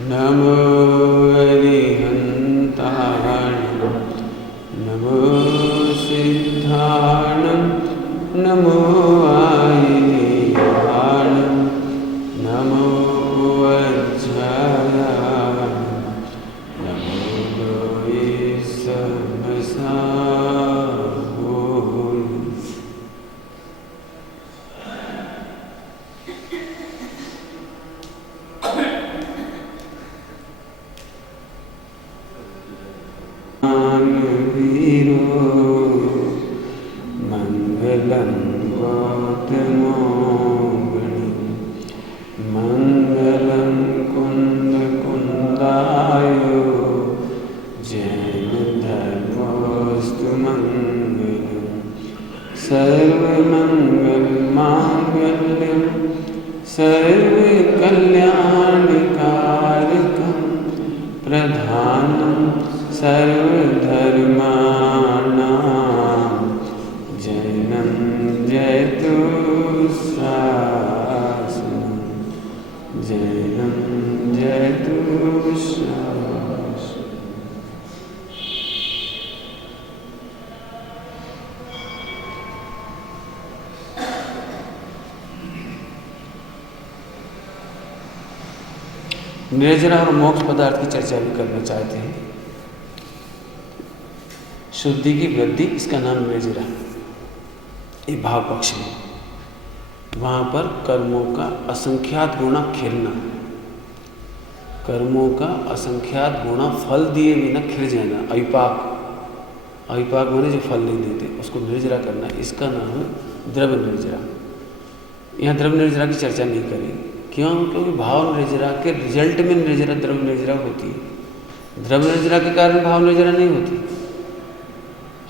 नमो अरिहन्ताणं नमो सिद्धाणं नमो आयिहाणं नमो वज्रायाणं नमो लोये समसाहुं। वीरो मंगलं गौतमोऽग्नि मंगलं कुन्दकुन्दाय जैनधर्मोऽस्तु मंगलं सर्वमङ्गलमाङ्गल्यं सर्वकल्याणकारकं प्रधानं सर्वधर्माणां जैनं जयतु शासनं जैनं जयतु शासनं। निर्जरा और मोक्ष पदार्थ की चर्चा भी करना चाहते हैं। शुद्धि की वृद्धि, इसका नाम निर्जरा। ये भाव पक्ष में वहाँ पर कर्मों का असंख्यात गुणा खिलना, कर्मों का असंख्यात गुणा फल दिए बिना खिल जाना, अविपाक। अविपाक माने जो फल नहीं देते, उसको निर्जरा करना, इसका नाम है द्रव्य निर्जरा। यहाँ द्रव्य निर्जरा की चर्चा नहीं करेंगे। क्यों? क्योंकि भाव निर्जरा के रिजल्ट में निर्जरा द्रव्य निर्जरा होती है। द्रव्य निर्जरा के कारण भाव निर्जरा नहीं होती।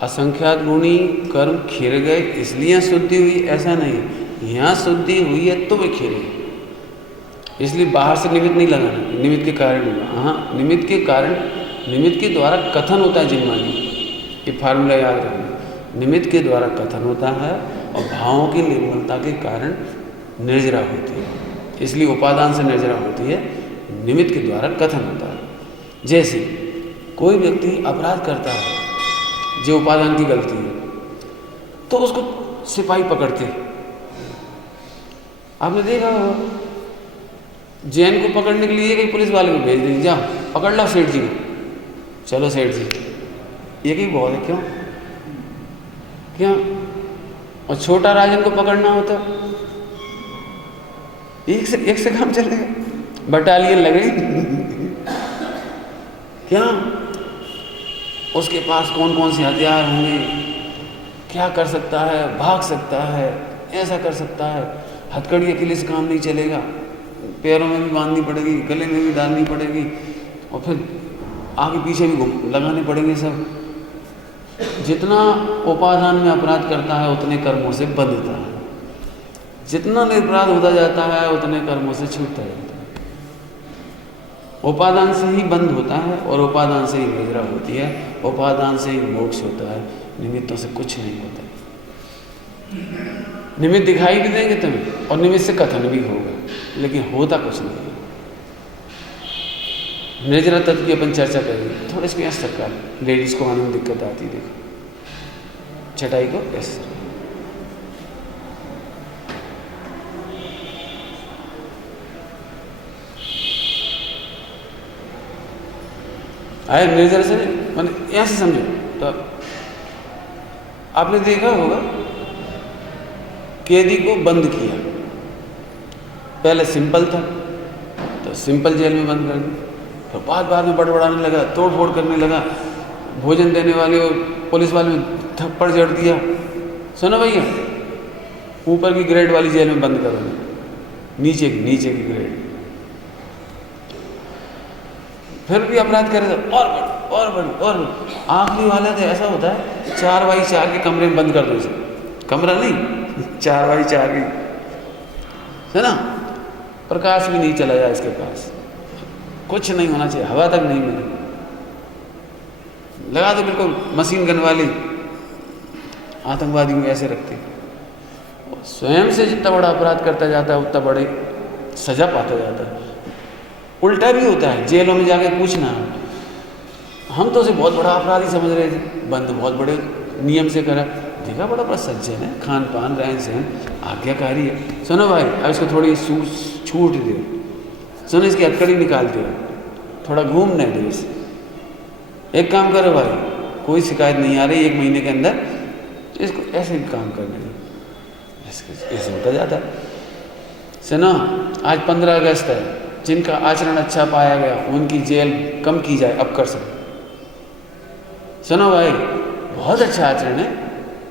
असंख्यात गुणी कर्म खिल गए इसलिए शुद्धि हुई, ऐसा नहीं। यहाँ शुद्धि हुई है तो वे खिले, इसलिए बाहर से निमित्त नहीं लगाना, निमित्त के कारण हुआ। हाँ, निमित्त के कारण, निमित्त के द्वारा कथन होता है जिन्मानी, ये फार्मूला याद रखना। निमित्त के द्वारा कथन होता है और भावों की निर्मलता के कारण निर्जरा होती है, इसलिए उपादान से निर्जरा होती है, निमित्त के द्वारा कथन होता है। जैसे कोई व्यक्ति अपराध करता है जो उपादान की गलती है, तो उसको सिपाही पकड़ते। आपने देखा होगा, जैन को पकड़ने के लिए कहीं पुलिस वाले को भेज देंगे, जाओ पकड़ लो सेठ जी को, चलो सेठ जी, ये कहीं बहुत है। क्यों? क्यों? और छोटा राजन को पकड़ना होता, एक से काम चलेगा, बटालियन लगेगी। क्या? उसके पास कौन कौन से हथियार होंगे, क्या कर सकता है, भाग सकता है, ऐसा कर सकता है, हथकड़ी अकेले से काम नहीं चलेगा, पैरों में भी बांधनी पड़ेगी, गले में भी डालनी पड़ेगी, और फिर आगे पीछे भी लगाने पड़ेंगे सब। जितना उपादान में अपराध करता है उतने कर्मों से बंधता है, जितना निरपराध होता जाता है उतने कर्मों से छूटता जाता है। उपादान से ही बंध होता है और उपादान से ही निर्जरा होती है, उपादान से ही मोक्ष होता है, निमित्तों से कुछ नहीं होता। निमित्त दिखाई भी देंगे तुम्हें और निमित्त से कथन भी होगा, लेकिन होता कुछ नहीं है। निर्जरा तत्व की अपन चर्चा करेंगे। थोड़ा इसको ऐसा कर, लेडीज को आने में दिक्कत आती है, देखो चटाई को ऐसे आए, निर्जरा से मैंने ऐसे समझो। तो आपने देखा होगा, कैदी को बंद किया, पहले सिंपल था तो सिंपल जेल में बंद कर दिया, तो बाद में बड़बड़ाने लगा, तोड़ फोड़ करने लगा, भोजन देने वाले और पुलिस वाले में थप्पड़ जड़ दिया। सुनो भैया, ऊपर की ग्रेड वाली जेल में बंद करो, नीचे की ग्रेड। फिर भी अपराध करे तो और बड़ी। आखिरी वाला तो ऐसा होता है 4x4 के कमरे में बंद कर दो इसे, कमरा नहीं 4x4 की, है ना, प्रकाश भी नहीं चला जाए इसके पास, कुछ नहीं होना चाहिए, हवा तक नहीं मिले, लगा दो बिल्कुल मशीन गन वाली। आतंकवादी को ऐसे रखते, स्वयं से जितना बड़ा अपराध करता जाता है उतना बड़े सजा पाता जाता है। उल्टा भी होता है, जेलों में जाके पूछना, हम तो उसे बहुत बड़ा अपराधी समझ रहे थे, बंद बहुत बड़े नियम से करा, देखा बड़ा सज्जन है, खान पान रहन सहन आज्ञाकारी है। सुनो भाई, अब इसको थोड़ी छूट दो, सुनो इसकी हथकड़ी निकाल दो, थोड़ा घूमने दो इसे, एक काम करो भाई, कोई शिकायत नहीं आ रही, 1 महीने के अंदर इसको ऐसे ही काम करने दो, ऐसे होता जाता है। सुनो, आज 15 अगस्त है, जिनका आचरण अच्छा पाया गया उनकी जेल कम की जाए, अब कर सकते। सुनो भाई, बहुत अच्छा आचरण है,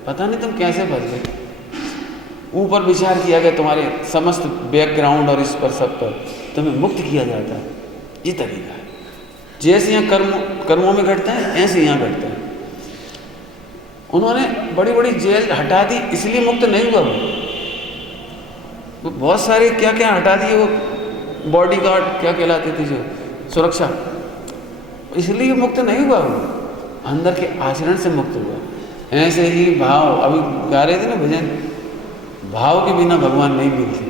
पता नहीं तुम कैसे फंस गए, ऊपर विचार किया गया तुम्हारे समस्त बैकग्राउंड और इस पर सब पर, तुम्हें मुक्त किया जाता है, ये तरीका है। जैसे यहाँ कर्मों में घटता है, ऐसे यहाँ घटता है। उन्होंने बड़ी बड़ी जेल हटा दी, इसलिए मुक्त नहीं हुआ वो बहुत सारे क्या क्या हटा दिए, वो बॉडीगार्ड क्या कहलाते थे, जो सुरक्षा, इसलिए मुक्त नहीं हुआ वो, अंदर के आचरण से मुक्त हुआ। ऐसे ही भाव, अभी गा रहे थे ना भजन, भाव के बिना भगवान नहीं मिलते।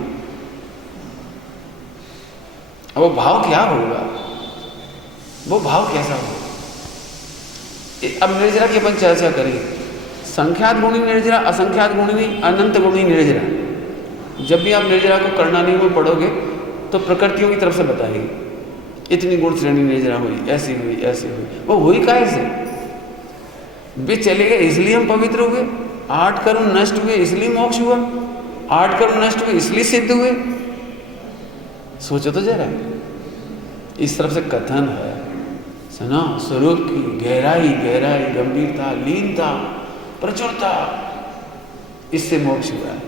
अब वो भाव क्या होगा, वो भाव कैसा होगा, अब निर्जरा की अपन चर्चा करेंगे। संख्यात गुणी निर्जरा, असंख्यात गुणी, अनंत गुणी निर्जरा। जब भी आप निर्जरा को करणानी में पढ़ोगे तो प्रकृतियों की तरफ से बताएगी, इतनी गुण श्रेणी निर्जरा हुई, ऐसी हुई, ऐसी हुई। वो हुई काहे से, वे चले गए इसलिए हम पवित्र हुए, 8 कर्म नष्ट हुए इसलिए मोक्ष हुआ, 8 कर्म नष्ट हुए इसलिए सिद्ध हुए। सोचो तो जरा, इस तरफ से कथन है। सुनो, स्वरूप की गहराई, गहराई, गंभीरता, लीनता, प्रचुरता, इससे मोक्ष हुआ है।